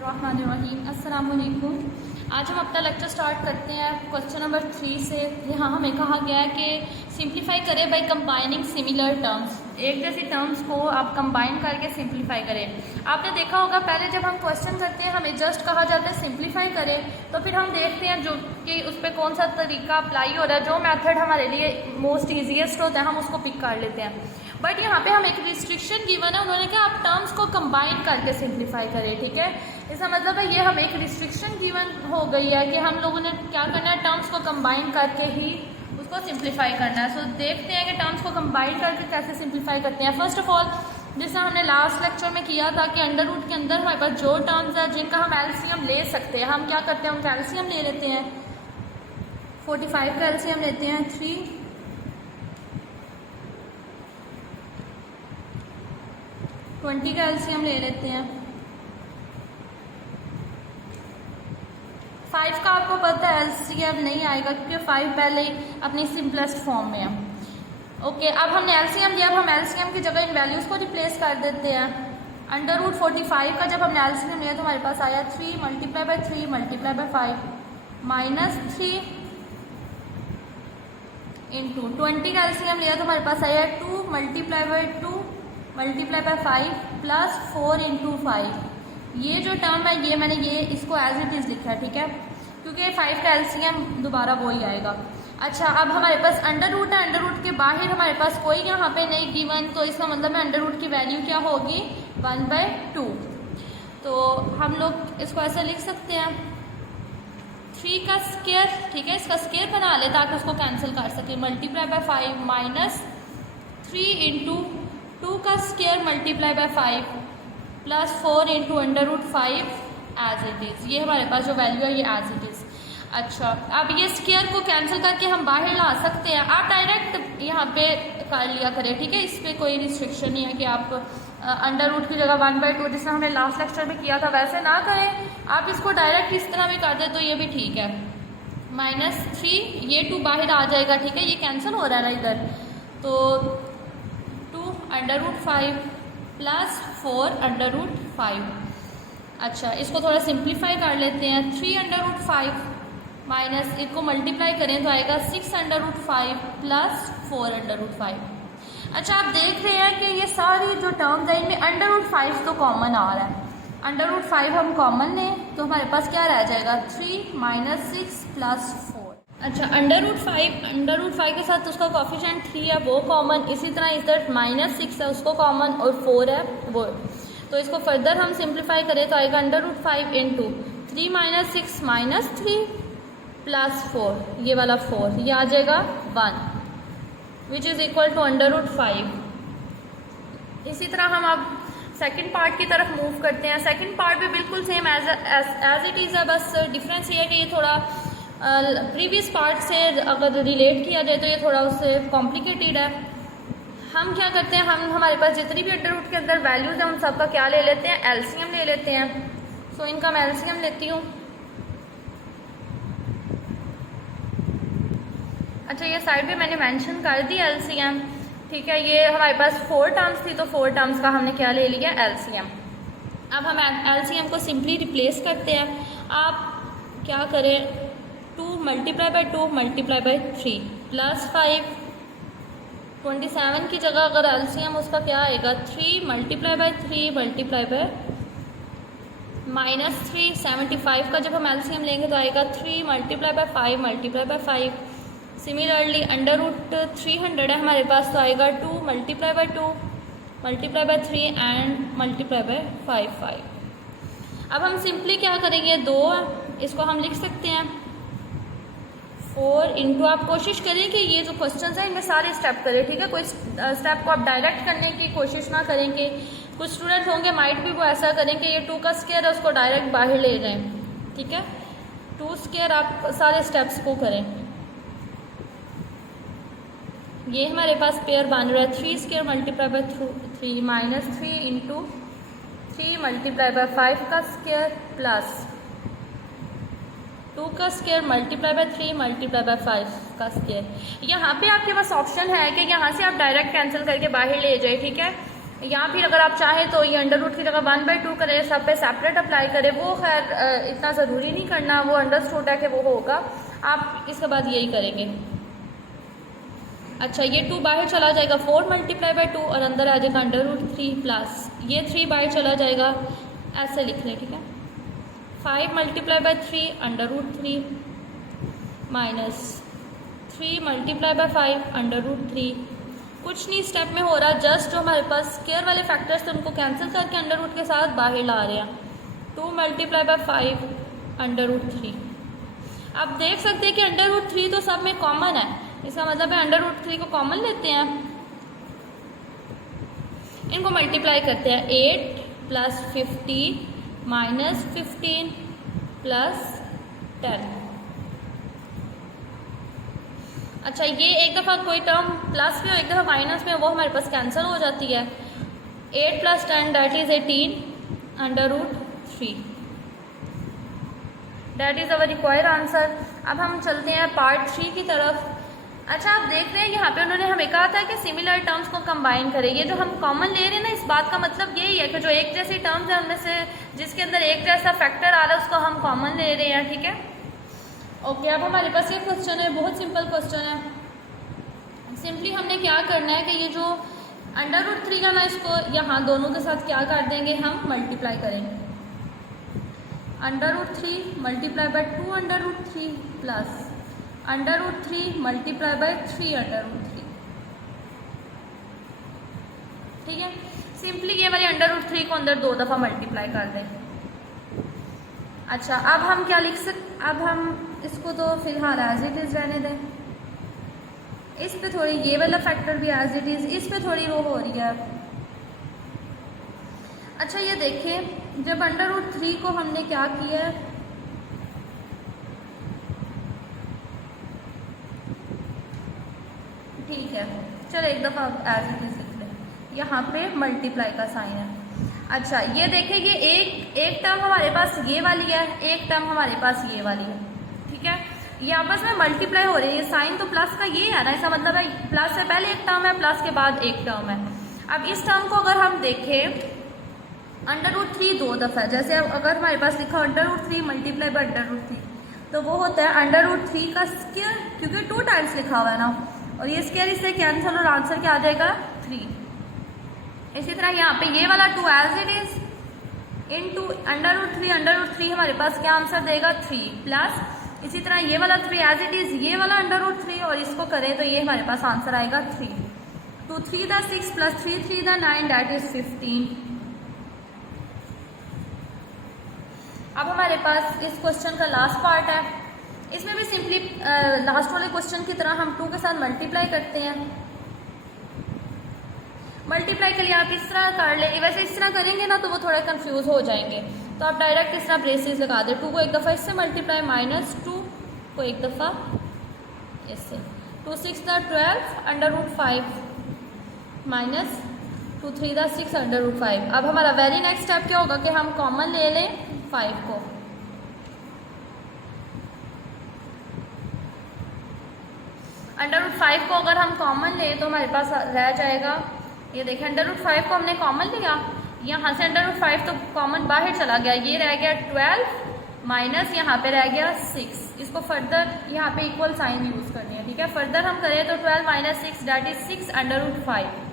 बिस्मिल्लाहिर्रहमानिर्रहीम। अस्सलाम वालेकुम। आज हम अपना लेक्चर स्टार्ट करते हैं क्वेश्चन नंबर 3 से। यहाँ हमें कहा गया है कि सिंप्लीफाई करें बाय कंबाइनिंग सिमिलर टर्म्स। एक जैसी टर्म्स को आप कंबाइन करके सिंप्लीफाई करें। आपने देखा होगा पहले जब हम क्वेश्चन करते हैं हमें जस्ट कहा जाता है सिंप्लीफाई करें, तो फिर हम देखते हैं जो कि उस पर कौन सा तरीका अप्लाई हो रहा है, जो मेथड हमारे लिए मोस्ट ईजीएस्ट होता है हम उसको पिक कर लेते हैं। बट यहाँ पे हम एक रिस्ट्रिक्शन गिवन है, उन्होंने कहा आप टर्म्स को कंबाइन करके सिंप्लीफाई करें। ठीक है, इसका मतलब है ये हमें एक रिस्ट्रिक्शन गिवन हो गई है कि हम लोगों ने क्या करना है, टर्म्स को कंबाइन करके ही उसको सिंप्लीफाई करना है। सो देखते हैं कि टर्म्स को कंबाइन करके कैसे सिंप्लीफाई करते हैं। फर्स्ट ऑफ ऑल, जैसे हमने लास्ट लेक्चर में किया था कि अंडर रूट के अंदर हमारे पास जो टर्म्स है जिनका हम एलसीएम ले सकते हैं, हम क्या करते हैं, उनका एलसीएम ले लेते हैं। 45 का एलसीएम लेते हैं 3, 20 का एलसीएम ले लेते हैं 5 का। आपको पता है एलसीएम नहीं आएगा क्योंकि 5 पहले ही अपनी सिंपलेस्ट फॉर्म में है। ओके, अब हमने एलसीएम लिया, अब हम एलसीएम की जगह इन वैल्यूज को रिप्लेस कर देते हैं। अंडर रूट 45 का जब हमने एलसीएम लिया तो हमारे पास आया 3 multiply by 3 multiply by 5 minus 3 into 20 का एलसीएम लिया तो हमारे पास आया 2 multiply by 2 multiply by 5 plus 4 into 5। ये जो टर्म है ये मैंने इसको एज इट इज़ लिखा है, ठीक है, क्योंकि 5 का एलसीएम दोबारा वही आएगा। अच्छा, अब हमारे पास अंडर रूट है, अंडर रूट के बाहर हमारे पास कोई यहाँ पे नहीं गिवन, तो इसका मतलब है अंडर रूट की वैल्यू क्या होगी 1/2। तो हम लोग इसको ऐसे लिख सकते हैं 3 का स्क्वायर, ठीक है, इसका स्क्वायर बना ले ताकि उसको कैंसिल कर सके। मल्टीप्लाई बाय 5 माइनस 3 इंटू 2 का square multiply by 5 plus 4 into under root 5 as it is. ये हमारे पास जो वैल्यू है ये एज इट इज़। अच्छा, अब ये स्क्वायर को कैंसिल करके हम बाहर ला सकते हैं। आप डायरेक्ट यहाँ पे कर लिया करें, ठीक है, इस पर कोई रिस्ट्रिक्शन नहीं है कि आप अंडर रूट की जगह 1/2 जिससे हमने लास्ट लेक्चर में किया था वैसे ना करें। आप इसको डायरेक्ट इस तरह भी कर दें तो ये भी ठीक है। माइनस 3, ये 2 बाहर आ जाएगा, ठीक है, ये कैंसिल हो रहा है ना इधर, तो 2 under root 5 plus 4 under root 5। अच्छा, इसको थोड़ा सिंप्लीफाई कर लेते हैं। 3 अंडर रूट 5 माइनस इसको मल्टीप्लाई करें तो आएगा 6 under root 5 plus 4 under root 5। अच्छा, आप देख रहे हैं कि ये सारी जो टर्म्स है इनमें अंडर रूट 5 तो कॉमन आ रहा है। अंडर रूट 5 हम कॉमन लें तो हमारे पास क्या रह जाएगा 3 माइनस 6 प्लस 4। अच्छा, अंडर रूट 5 के साथ उसका कॉफिशिएंट 3 है वो कॉमन, इसी तरह इधर माइनस 6 है उसको कॉमन और 4 है वो। तो इसको फर्दर हम सिंप्लीफाई करें तो आएगा under root 5 into 3 minus 6 minus 3 plus 4, ये वाला 4 ये आ जाएगा 1 which is equal to under root 5। इसी तरह हम अब सेकंड पार्ट की तरफ मूव करते हैं। सेकंड पार्ट भी बिल्कुल सेम एज इट इज़ है, बस डिफरेंस ये है कि ये थोड़ा प्रीवियस पार्ट से अगर रिलेट किया जाए तो ये थोड़ा उससे कॉम्प्लिकेटेड है। हम क्या करते हैं, हमारे पास जितनी भी अंडर रूट के अंदर वैल्यूज़ हैं उन सबका क्या ले लेते हैं, एलसीएम ले लेते हैं। सो इनका मैं एलसीएम लेती हूँ। अच्छा, ये साइड पे मैंने मेंशन कर दी एलसीएम, ठीक है। ये हमारे पास 4 टर्म्स थी तो 4 टर्म्स का हमने क्या ले लिया, एलसीएम। अब हम एलसीएम को सिंपली रिप्लेस करते हैं। आप क्या करें, 2 multiply by 2 multiply by 3 plus 5। 27 की जगह अगर एलसीएम उसका क्या आएगा 3 multiply by 3 multiply bye minus 3। 75 का जब हम एलसीएम लेंगे तो आएगा 3 multiply by 5 multiply by 5। Similarly under root 300 है हमारे पास तो आएगा 2 multiply by 2 multiply by 3 and multiply by 5। अब हम सिंपली क्या करेंगे, 2 इसको हम लिख सकते हैं 4 इंटू, आप कोशिश करें कि ये जो क्वेश्चन है इनमें सारे स्टेप करें, ठीक है, कोई स्टेप को आप डायरेक्ट करने की कोशिश ना करें। कि कुछ स्टूडेंट होंगे माइट भी वो ऐसा करें कि ये 2 का स्क्वायर है उसको डायरेक्ट बाहर ले जाएं, ठीक है। 2 स्क्वायर आप सारे स्टेप्स को करें। ये हमारे पास पेयर बन रहा है 3 square multiply by 3 minus 3 into 3 multiply by 5 का स्क्वायर प्लस 2 का square multiply by 3 multiply by 5 का स्क्वायर। यहाँ पे आपके पास ऑप्शन है कि यहाँ से आप डायरेक्ट कैंसिल करके बाहर ले जाए, ठीक है। या फिर अगर आप चाहें तो ये अंडर रूट की जगह 1/2 करें, सब पे सेपरेट अप्लाई करें, वो खैर इतना ज़रूरी नहीं करना, वो अंडरस्टूड है कि वो होगा, आप इसके बाद यही करेंगे। अच्छा, ये 2 बाहर चला जाएगा, 4 × 2 और अंदर आ जाएगा अंडर रूट 3 प्लस ये 3 बाहर चला जाएगा, ऐसे लिख लें, ठीक है। 5 × 3 under root 3 minus 3 × 5 under root 3। कुछ नहीं स्टेप में हो रहा, जस्ट जो हमारे पास स्क्वायर वाले फैक्टर्स थे उनको कैंसिल करके अंडर रूट के साथ बाहर ला रहे हैं। 2 × 5 अंडर रूट 3। आप देख सकते हैं कि अंडर रूट 3 तो सब में कॉमन है, इसका मतलब है अंडर रूट 3 को कॉमन लेते हैं, इनको मल्टीप्लाई करते हैं। 8 + 50 - 15 + 10। अच्छा, ये एक दफ़ा कोई टर्म प्लस में हो एक दफ़ा माइनस में, वो हमारे पास कैंसिल हो जाती है। 8 + 10 that is 18 under root 3। That is our required answer. अब हम चलते हैं पार्ट 3 की तरफ। अच्छा, आप देख रहे हैं यहाँ पे उन्होंने हमें कहा था कि सिमिलर टर्म्स को कंबाइन करें। ये जो हम कॉमन ले रहे हैं ना, इस बात का मतलब यही है कि जो एक जैसी टर्म्स है उनमें से जिसके अंदर एक जैसा फैक्टर आ रहा है उसको हम कॉमन ले रहे हैं, ठीक है। ओके, अब हमारे पास ये क्वेश्चन है, बहुत सिंपल क्वेश्चन है। सिंपली हमने क्या करना है कि ये जो अंडर रूट 3 का ना, इसको यहाँ दोनों के साथ क्या कर देंगे, हम मल्टीप्लाई करेंगे। Under root 3 × 2 under root 3 plus under root 3 × 3 under root 3, ठीक है। सिंपली ये वाली अंडर रूट 3 को अंदर 2 दफ़ा मल्टीप्लाई कर दें। अच्छा, अब हम क्या लिख सकते, अब हम इसको तो फिलहाल एज इट इज़ रहने दें। इस पे थोड़ी ये वाला फैक्टर भी एज इट इज़, इस पे थोड़ी वो हो रही है। अच्छा, ये देखें, जब अंडर रूट 3 को हमने क्या किया है, ठीक है, चलो एक दफ़ा एज इट इज़ लिख लें, यहाँ पे मल्टीप्लाई का साइन है। अच्छा, ये देखिए, ये एक टर्म हमारे पास ये वाली है, एक टर्म हमारे पास ये वाली है, ठीक है। ये आपस में मल्टीप्लाई हो रही है, साइन तो प्लस का ये है ना, इसका मतलब है प्लस से पहले एक टर्म है, प्लस के बाद एक टर्म है। अब इस टर्म को अगर हम देखें, अंडर रूट 3 2 दफ़ा, जैसे अगर हमारे पास लिखा अंडर रूट 3 × अंडर रूट 3, तो वो होता है अंडर रूट 3 का स्क्वायर, क्योंकि 2 टाइम्स लिखा हुआ है ना, और ये स्क्वायर इससे कैंसिल और आंसर क्या आ जाएगा 3। इसी तरह यहाँ पे ये वाला 2 as it is into under root 3 हमारे पास क्या आंसर देगा 3 प्लस, इसी तरह ये वाला 3 एज इट इज ये वाला अंडर रूट 3, और इसको करें तो ये हमारे पास आंसर आएगा 3। 2 3 दा 6 + 3 3 दा 9 दैट इज 15। अब हमारे पास इस क्वेश्चन का लास्ट पार्ट है, इसमें भी सिंपली लास्ट वाले क्वेश्चन की तरह हम 2 के साथ मल्टीप्लाई करते हैं। मल्टीप्लाई के लिए आप इस तरह कर लेंगे, वैसे इस तरह करेंगे ना तो वो थोड़ा कंफ्यूज हो जाएंगे, तो आप डायरेक्ट इस तरह ब्रेसेस लगा दें। 2 को एक दफ़ा इससे मल्टीप्लाई, -2 को एक दफ़ा इससे, 2 6 दा 12 अंडर रूट 5 माइनस 2 3 दा 6 अंडर रूट 5। अब हमारा वेरी नेक्स्ट स्टेप क्या होगा कि हम कॉमन ले लें 5 को। अंडर रूट 5 को अगर हम कॉमन ले तो हमारे पास रह जाएगा, ये देखें अंडर रूट 5 को हमने कॉमन लिया, यहाँ से अंडर रूट 5 तो कॉमन बाहर चला गया, ये रह गया 12 माइनस यहाँ पे रह गया 6। इसको फर्दर यहाँ पे इक्वल साइन यूज करनी है, ठीक है। फर्दर हम करें तो 12 - 6 that is 6 under root 5।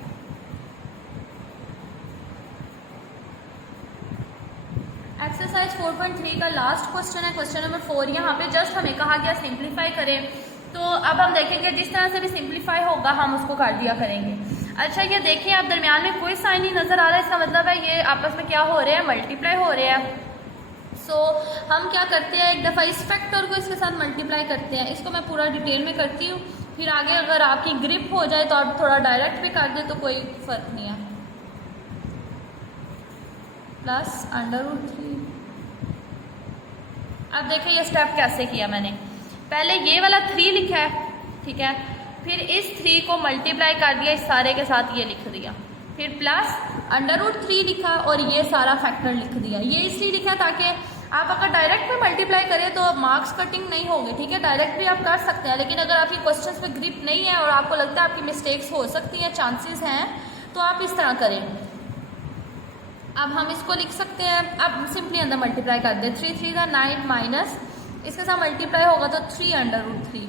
Exercise 4.3 का लास्ट क्वेश्चन है, क्वेश्चन नंबर 4। यहाँ पे जस्ट हमें कहा गया सिंप्लीफाई करें, तो अब हम देखेंगे जिस तरह से भी सिंप्लीफाई होगा हम उसको कर दिया करेंगे। अच्छा, ये देखिए, अब दरमियान में कोई साइन नहीं नज़र आ रहा है, इसका मतलब है ये आपस में क्या हो रहे हैं, मल्टीप्लाई हो रहे हैं। सो हम क्या करते हैं, एक दफ़ा इस फैक्टर को इसके साथ मल्टीप्लाई करते हैं। इसको मैं पूरा डिटेल में करती हूँ, फिर आगे अगर आपकी ग्रिप हो जाए तो आप थोड़ा डायरेक्ट भी कर दें तो कोई फ़र्क नहीं है। Plus under root 3। अब देखिए ये स्टेप कैसे किया मैंने, पहले ये वाला 3 लिखा है, ठीक है, फिर इस 3 को मल्टीप्लाई कर दिया, इस सारे के साथ ये लिख दिया, फिर प्लस अंडर रूट 3 लिखा और ये सारा फैक्टर लिख दिया। ये इसलिए लिखा ताकि आप अगर डायरेक्ट में मल्टीप्लाई करें तो मार्क्स कटिंग नहीं होगी, ठीक है। डायरेक्ट भी आप कर सकते हैं, लेकिन अगर आपकी क्वेश्चंस पे ग्रिप नहीं है और आपको लगता है आपकी मिस्टेक्स हो सकती हैं, चांसेस हैं, तो आप इस तरह करें। अब हम इसको लिख सकते हैं, अब सिंपली अंदर मल्टीप्लाई कर दे, 3 3 का 9 माइनस इसके साथ मल्टीप्लाई होगा तो 3 अंडर रूट 3,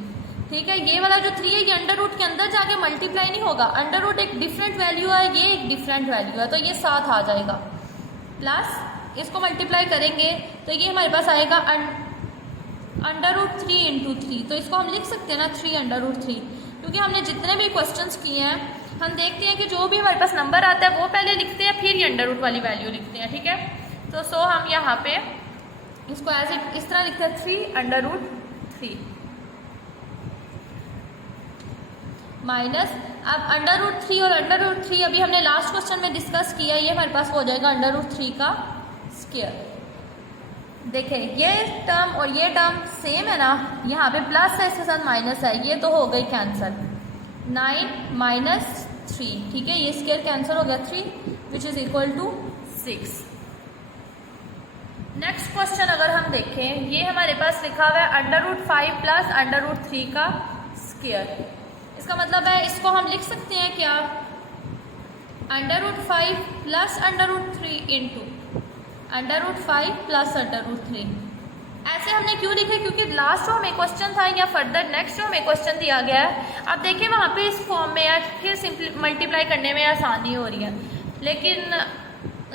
ठीक है। ये वाला जो 3 है ये अंडर रूट के अंदर जाके मल्टीप्लाई नहीं होगा, अंडर रूट एक डिफरेंट वैल्यू है, ये एक डिफरेंट वैल्यू है, तो ये साथ आ जाएगा, प्लस इसको मल्टीप्लाई करेंगे तो ये हमारे पास आएगा अंडर रूट 3 इंटू 3, तो इसको हम लिख सकते हैं ना 3 अंडर रूट 3, क्योंकि हमने जितने भी क्वेश्चंस किए हैं हम देखते हैं कि जो भी हमारे पास नंबर आता है वो पहले लिखते हैं, फिर ये अंडर रूट वाली वैल्यू लिखते हैं, ठीक है। तो सो हम यहाँ पे इसको एज इट इस तरह लिखते हैं 3 अंडर रूट 3 माइनस, अब अंडर रूट 3 और अंडर रूट 3 अभी हमने लास्ट क्वेश्चन में डिस्कस किया, ये हमारे पास हो जाएगा अंडर रूट 3 का स्क्वायर। देखिए ये टर्म और ये टर्म सेम है ना, यहाँ पे प्लस है इसके साथ माइनस है, ये तो हो गई कैंसिल, 9 माइनस 3, ठीक है, ये स्क्वायर कैंसिल हो गया 3 which is equal to 6। Next question अगर हम देखें, ये हमारे पास लिखा हुआ है under root 5 plus under root 3 का स्क्वायर। इसका मतलब है इसको हम लिख सकते हैं क्या, under root 5 plus under root 3 into under root 5 plus under root 3। ऐसे हमने क्यों लिखा, क्योंकि लास्ट रो में क्वेश्चन था या फर्दर नेक्स्ट रो में क्वेश्चन दिया गया है। अब देखिए वहाँ पे इस फॉर्म में या फिर सिंपली मल्टीप्लाई करने में आसानी हो रही है, लेकिन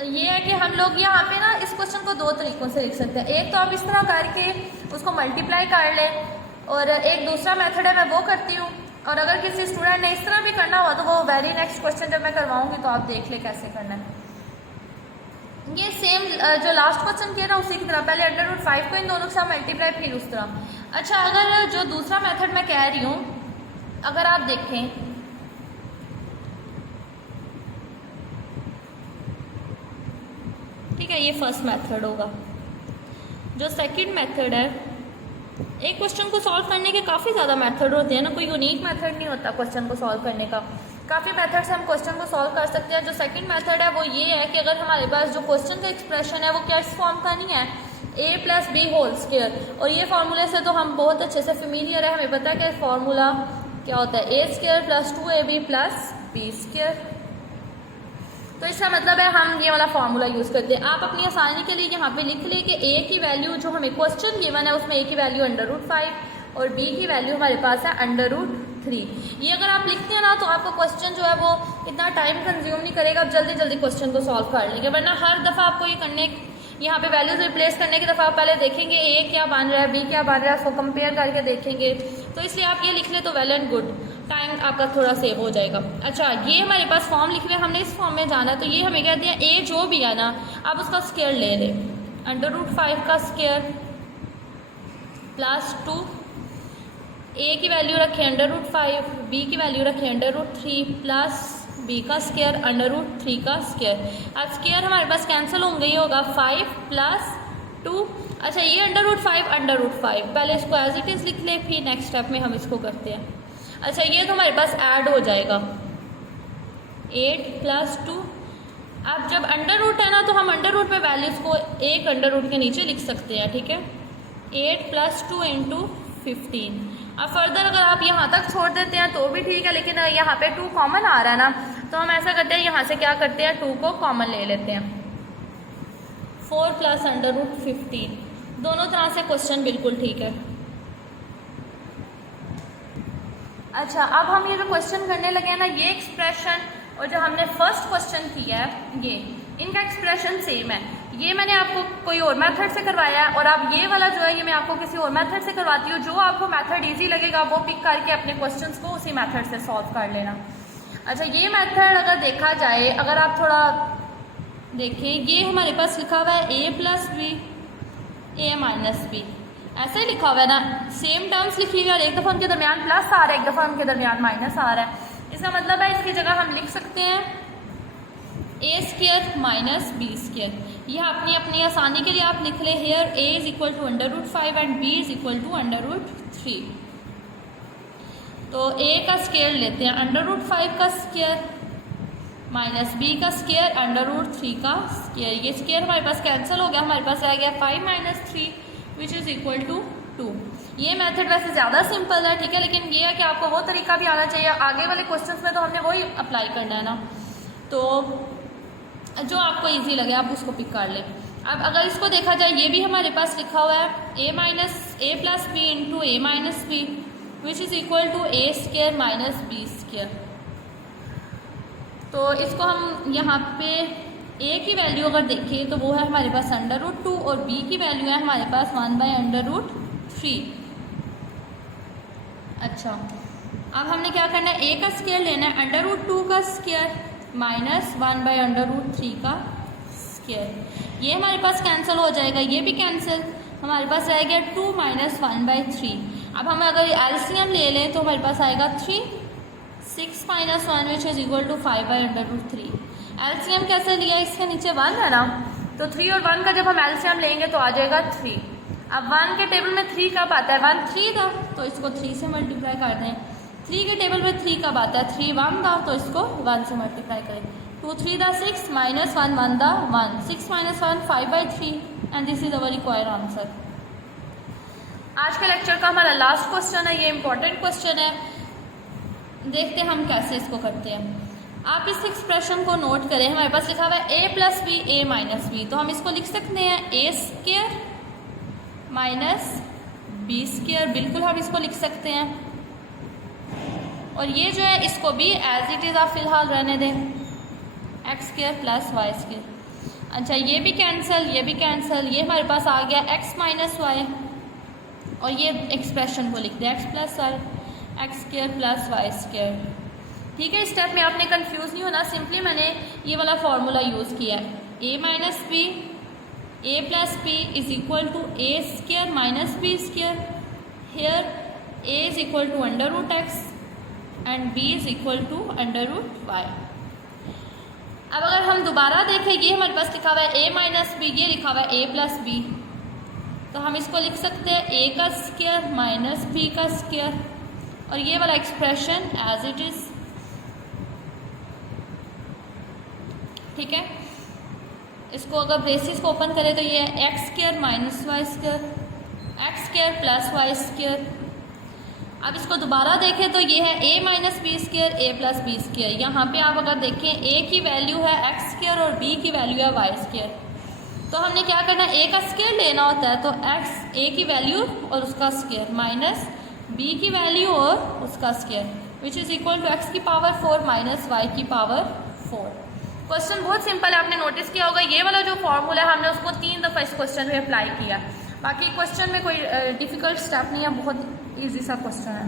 ये है कि हम लोग यहाँ पे ना इस क्वेश्चन को दो तरीकों से लिख सकते हैं। एक तो आप इस तरह करके उसको मल्टीप्लाई कर लें, और एक दूसरा मेथड है मैं वो करती हूँ, और अगर किसी स्टूडेंट ने इस तरह भी करना हुआ तो वो वेरी नेक्स्ट क्वेश्चन जब मैं करवाऊंगी तो आप देख ले कैसे करना है। ये सेम जो लास्ट क्वेश्चन किया ना उसी की तरह, पहले अंडर रूट 5 को इन दोनों के साथ मल्टीप्लाई फिर उस तरह। अच्छा, अगर जो दूसरा मेथड मैं कह रही हूँ, अगर आप देखें ठीक है, ये फर्स्ट मेथड होगा। जो सेकंड मेथड है, एक क्वेश्चन को सॉल्व करने के काफ़ी ज़्यादा मेथड होते हैं ना, कोई यूनिक मेथड नहीं होता क्वेश्चन को सॉल्व करने का, काफ़ी मेथड से हम क्वेश्चन को सॉल्व कर सकते हैं। जो सेकंड मेथड है वो ये है कि अगर हमारे पास जो क्वेश्चन का एक्सप्रेशन है वो क्या इस फॉर्म का नहीं है, a plus B whole square, और ये फार्मूले से तो हम बहुत अच्छे से फेमिलियर है, हमें पता है कि फार्मूला क्या होता है, a square plus 2ab plus B square. तो इसका मतलब है हम ये वाला फार्मूला यूज़ करते हैं। आप अपनी आसानी के लिए यहाँ पे लिख लें कि a की वैल्यू जो हमें क्वेश्चन गिवन है उसमें a की वैल्यू अंडर रूट 5 और b की वैल्यू हमारे पास है अंडर रूट 3। ये अगर आप लिखते हैं ना तो आपका क्वेश्चन जो है वो इतना टाइम कंज्यूम नहीं करेगा, आप जल्दी जल्दी क्वेश्चन को सॉल्व कर लेंगे। वरना हर दफ़ा आपको ये करने, यहाँ पे वैल्यूज रिप्लेस करने की दफ़ा आप पहले देखेंगे a क्या बन रहा है, b क्या बन रहा है, उसको कंपेयर करके देखेंगे। तो इसलिए आप ये लिख ले तो वेल एंड गुड, टाइम आपका थोड़ा सेव हो जाएगा। अच्छा, ये हमारे पास फॉर्म लिखे हुए, हमने इस फॉर्म में जाना है, तो ये हमें कहते हैं a जो भी है ना, आप उसका स्क्वायर ले लें, अंडर रूट 5 का स्क्वायर प्लस 2, a की वैल्यू रखें अंडर रूट 5, b की वैल्यू रखें अंडर रूट 3 प्लस b का स्क्वायर अंडर रूट 3 का स्क्वायर। अब स्क्वायर हमारे पास कैंसिल होंगे, ये होगा 5 प्लस 2। अच्छा, ये अंडर रूट 5 अंडर रूट 5, पहले इसको एज इट इज़ लिख लें, फिर नेक्स्ट स्टेप में हम इसको करते हैं। अच्छा, ये तो हमारे पास ऐड हो जाएगा 8 प्लस 2। अब जब अंडर रूट है ना तो हम अंडर रूट में वैल्यूज़ को एक अंडर रूट के नीचे लिख सकते हैं, ठीक है, 8 प्लस 2 इंटू 15। अब फर्दर अगर आप यहाँ तक छोड़ देते हैं तो भी ठीक है, लेकिन यहाँ पे 2 कॉमन आ रहा है ना, तो हम ऐसा करते हैं, यहाँ से क्या करते हैं, 2 को कॉमन ले लेते हैं, 4 प्लस अंडर रूट 15। दोनों तरह से क्वेश्चन बिल्कुल ठीक है। अच्छा, अब हम ये जो क्वेश्चन करने लगे हैं ना, ये एक्सप्रेशन और जो हमने फर्स्ट क्वेश्चन किया है ये, इनका एक्सप्रेशन सेम है। ये मैंने आपको कोई और मेथड से करवाया है, और अब ये वाला जो है ये मैं आपको किसी और मेथड से करवाती हूँ। जो आपको मेथड इजी लगेगा वो पिक करके अपने क्वेश्चंस को उसी मेथड से सॉल्व कर लेना। अच्छा, ये मेथड अगर देखा जाए, अगर आप थोड़ा देखें, ये हमारे पास लिखा हुआ है a plus B a minus B, ऐसे ही लिखा हुआ है ना, सेम टर्म्स लिखी हुई है, और एक दफ़ा उनके दरमियान प्लस आ रहा है, एक दफ़ा उनके दरमियान माइनस आ रहा है। इसका मतलब है इसकी जगह हम लिख सकते हैं a square minus B square. यह अपनी अपनी आसानी के लिए आप लिख लें, here a is equal to under root 5 and b is equal to under root 3। तो a का स्क्वायर लेते हैं, अंडर रूट 5 का स्क्वायर माइनस b का स्क्वायर अंडर रूट 3 का स्क्वायर। ये स्क्वायर हमारे पास कैंसिल हो गया, हमारे पास आ गया 5 minus 3 which is equal to 2। ये मेथड वैसे ज़्यादा सिंपल है, ठीक है, लेकिन ये है कि आपको वो तरीका भी आना चाहिए। आगे वाले क्वेश्चंस में तो हमने वही अप्लाई करना है ना। तो जो आपको इजी लगे आप उसको पिक कर लें। अब अगर इसको देखा जाए, ये भी हमारे पास लिखा हुआ है a plus B into A minus B which is equal to A square minus B square. तो इसको हम यहाँ पे a की वैल्यू अगर देखें तो वो है हमारे पास √2 और b की वैल्यू है हमारे पास 1/√3। अच्छा, अब हमने क्या करना है, a का स्केयर लेना है √2 का स्केयर माइनस 1/√3 का स्केयर। ये हमारे पास कैंसिल हो जाएगा, ये भी कैंसिल, हमारे पास रह गया 2 माइनस 1/3। अब हम अगर एलसीएम ले लें तो हमारे पास आएगा 3, 6 minus 1 which is equal to 5/√3। LCM कैसे लिया, इसके नीचे 1 है ना, तो 3 और 1 का जब हम एलसीएम लेंगे तो आ जाएगा 3। अब 1 के टेबल में 3 कब आता है, 1 3 था तो इसको 3 से मल्टीप्लाई कर दें। 3 के टेबल में 3 कब आता है, 3 1 था तो इसको 1 से मल्टीप्लाई करें। 2 3 दा 6 माइनस 1 1 दा 1, 6 minus 1 5/3 and this is our required answer. आज के लेक्चर का हमारा लास्ट क्वेश्चन है, ये इंपॉर्टेंट क्वेश्चन है, देखते हैं हम कैसे इसको करते हैं। आप इस एक्सप्रेशन को नोट करें, हमारे पास लिखा हुआ है a plus B A minus B, तो हम इसको लिख सकते हैं a square minus B square, बिल्कुल हम इसको लिख सकते हैं। और ये जो है इसको भी एज इट इज़ आप फिलहाल रहने दें, X square plus Y square. अच्छा, ये भी कैंसिल, ये भी कैंसिल, ये हमारे पास आ गया एक्स माइनस वाई, और ये एक्सप्रेशन को लिख दें X plus Y, X square plus Y square. ठीक है, इस स्टेप में आपने कंफ्यूज नहीं होना, सिंपली मैंने ये वाला फार्मूला यूज़ किया है, a minus B A plus B is equal to A square minus B square. Here a is equal to √x and b is equal to √y। अब अगर हम दोबारा देखें, ये हमारे पास लिखा हुआ है a माइनस बी, ये लिखा हुआ है a प्लस बी, तो हम इसको लिख सकते हैं a का स्केयर माइनस b का स्केयर, और ये वाला एक्सप्रेशन एज इट इज। ठीक है, इसको अगर बेसिस को ओपन करें तो ये X square minus Y square, X square plus Y square. अब इसको दोबारा देखें तो ये है a minus B square A plus B square. यहाँ पे आप अगर देखें a की वैल्यू है एक्स स्केयर और b की वैल्यू है वाई स्केयर, तो हमने क्या करना है, a का स्केयर लेना होता है, तो x a की वैल्यू और उसका स्केयर माइनस b की वैल्यू और उसका square which is equal to x की पावर 4 माइनस y की पावर 4। क्वेश्चन बहुत सिंपल है, आपने नोटिस किया होगा ये वाला जो फॉर्मूला है हमने उसको 3 दफ़ा इस क्वेश्चन में अप्लाई किया। बाकी क्वेश्चन में कोई डिफ़िकल्ट स्टेप नहीं है, बहुत ईजी सा क्वेश्चन है।